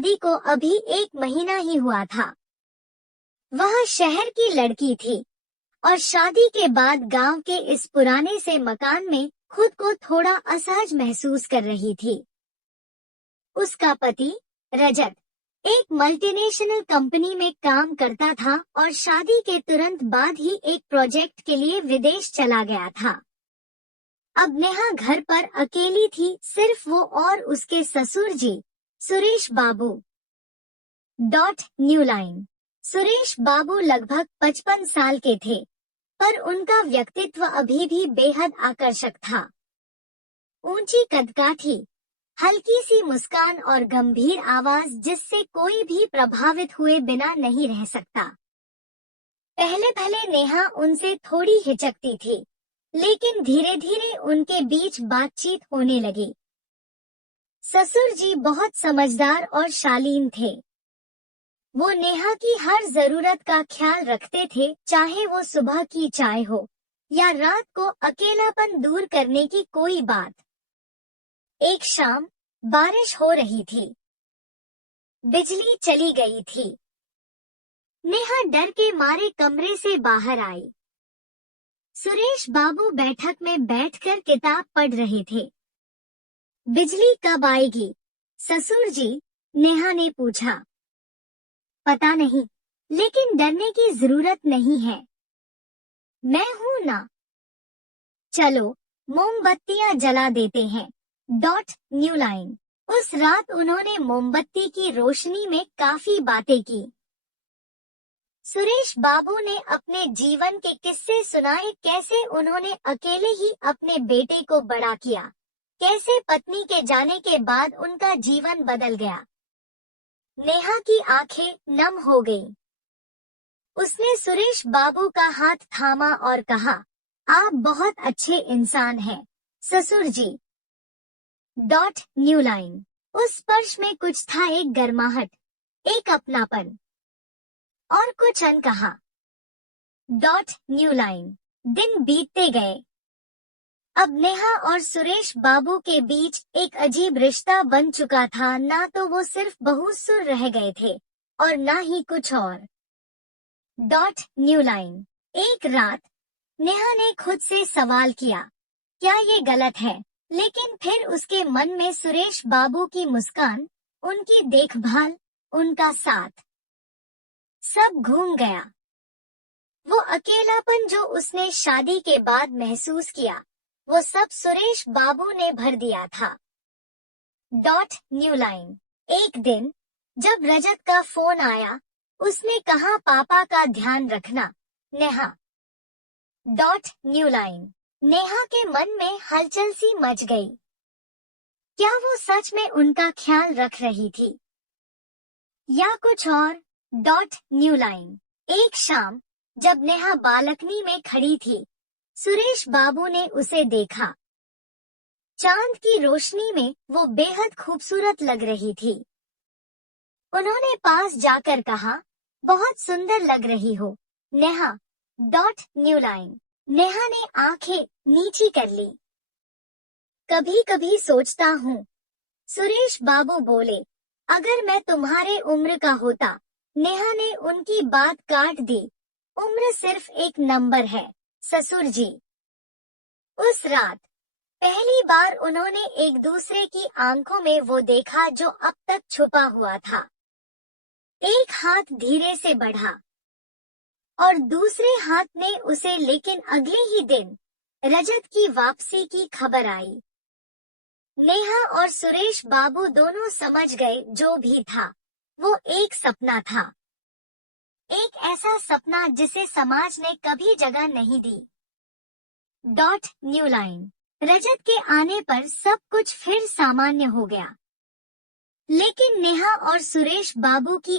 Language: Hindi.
शादी को अभी 1 महीना ही हुआ था। वह शहर की लड़की थी और शादी के बाद गांव के इस पुराने से मकान में खुद को थोड़ा असहज महसूस कर रही थी। उसका पति रजत एक मल्टीनेशनल कंपनी में काम करता था और शादी के तुरंत बाद ही एक प्रोजेक्ट के लिए विदेश चला गया था। अब नेहा घर पर अकेली थी, सिर्फ वो और उसके ससुर जी सुरेश बाबू। New line. सुरेश बाबू लगभग 55 साल के थे, पर उनका व्यक्तित्व अभी भी बेहद आकर्षक था। ऊंची कदकाठी, हल्की सी मुस्कान और गंभीर आवाज जिससे कोई भी प्रभावित हुए बिना नहीं रह सकता। पहले पहले नेहा उनसे थोड़ी हिचकती थी, लेकिन धीरे धीरे उनके बीच बातचीत होने लगी। ससुर जी बहुत समझदार और शालीन थे। वो नेहा की हर जरूरत का ख्याल रखते थे, चाहे वो सुबह की चाय हो या रात को अकेलापन दूर करने की कोई बात। एक शाम बारिश हो रही थी। बिजली चली गई थी। नेहा डर के मारे कमरे से बाहर आई। सुरेश बाबू बैठक में बैठकर किताब पढ़ रहे थे। बिजली कब आएगी ससुर जी? नेहा ने पूछा। पता नहीं, लेकिन डरने की जरूरत नहीं है, मैं हूं ना। चलो मोमबत्तियां जला देते हैं। New line. उस रात उन्होंने मोमबत्ती की रोशनी में काफी बातें की। सुरेश बाबू ने अपने जीवन के किस्से सुनाए, कैसे उन्होंने अकेले ही अपने बेटे को बड़ा किया, कैसे पत्नी के जाने के बाद उनका जीवन बदल गया। नेहा की आंखें नम हो गईं। उसने सुरेश बाबू का हाथ थामा और कहा, आप बहुत अच्छे इंसान हैं ससुर जी। New line. उस स्पर्श में कुछ था, एक गर्माहट, एक अपनापन और कुछ अनकहा। New line. दिन बीतते गए। अब नेहा और सुरेश बाबू के बीच एक अजीब रिश्ता बन चुका था। ना तो वो सिर्फ बहू-सुर रह गए थे और ना ही कुछ और। New line. एक रात नेहा ने खुद से सवाल किया, क्या ये गलत है? लेकिन फिर उसके मन में सुरेश बाबू की मुस्कान, उनकी देखभाल, उनका साथ, सब घूम गया। वो अकेलापन जो उसने शादी के बाद महसूस किया, वो सब सुरेश बाबू ने भर दिया था। New line. एक दिन जब रजत का फोन आया, उसने कहा, पापा का ध्यान रखना नेहा। New line. नेहा के मन में हलचल सी मच गई। क्या वो सच में उनका ख्याल रख रही थी या कुछ और? New line. एक शाम जब नेहा बालकनी में खड़ी थी, सुरेश बाबू ने उसे देखा। चांद की रोशनी में वो बेहद खूबसूरत लग रही थी। उन्होंने पास जाकर कहा, बहुत सुंदर लग रही हो नेहा। New line. नेहा ने आंखें नीची कर ली। कभी कभी सोचता हूँ, सुरेश बाबू बोले, अगर मैं तुम्हारे उम्र का होता। नेहा ने उनकी बात काट दी। उम्र सिर्फ एक नंबर है ससुर जी। उस रात पहली बार उन्होंने एक दूसरे की आंखों में वो देखा जो अब तक छुपा हुआ था। एक हाथ धीरे से बढ़ा और दूसरे हाथ ने उसे, लेकिन अगले ही दिन रजत की वापसी की खबर आई। नेहा और सुरेश बाबू दोनों समझ गए, जो भी था वो एक सपना था, एक ऐसा सपना जिसे समाज ने कभी जगह नहीं दी। New line. रजत के आने पर सब कुछ फिर सामान्य हो गया, लेकिन नेहा और सुरेश बाबू की